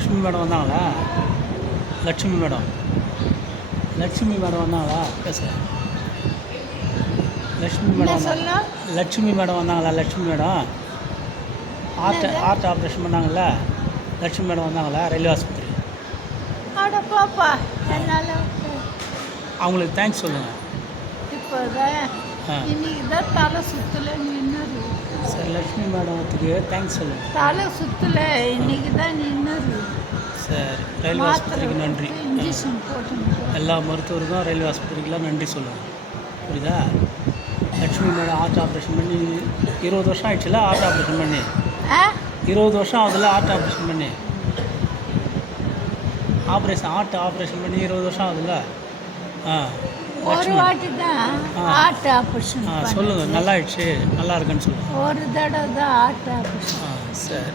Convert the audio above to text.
Lakshmi madam வந்தாங்களா? Lakshmi madam வந்தாங்களா? பேச லட்சுமி மேடம் லட்சுமி மேடம் வந்தாங்களா? லட்சுமி மேடம் ஹார்ட் ஆப்ரேஷன் பண்ணாங்கள்ல, லட்சுமி மேடம் வந்தாங்களா ரயில்வே ஆஸ்பத்திரி? பாப்பா என்னால் அவங்களுக்கு தேங்க்ஸ் சொல்லுங்கள். இப்போதான் இன்னைக்கு தான் தலை சுற்றலை நின்றுது. சரி, லட்சுமி மேடத்துக்கு தேங்க்ஸ் சொல்லுங்கள். தலை சுற்றலை இன்னைக்கு தான் நின்றுது. சரி, ரயில்வே ஆஸ்பத்திரிக்கு நன்றி. இன்ஜெக்ஷன் போட்டு எல்லா மருத்துவருக்கும் ரயில்வே ஆஸ்பத்திரிக்கெலாம் நன்றி சொல்லுங்கள். புரியுதா? லட்சுமி மேடம் ஹார்ட் ஆப்ரேஷன் பண்ணி 20 வருஷம் ஆயிடுச்சுல. ஹார்ட் ஆப்ரேஷன் பண்ணி 20 வருஷம் ஆகுதுல்ல. ஹார்ட் ஆப்ரேஷன் பண்ணி ஹார்ட் ஆப்ரேஷன் பண்ணி 20 வருஷம் ஆகுதுல்ல. ஒரு வாட்டி தான் ஹார்ட் ஆப்ரேஷன் சொல்லுங்கள். நல்லா ஆயிடுச்சு, நல்லா இருக்குன்னு சொல்லுங்கள். ஒரு தடவை தான் ஹார்ட் ஆப்ரேஷன். சரி.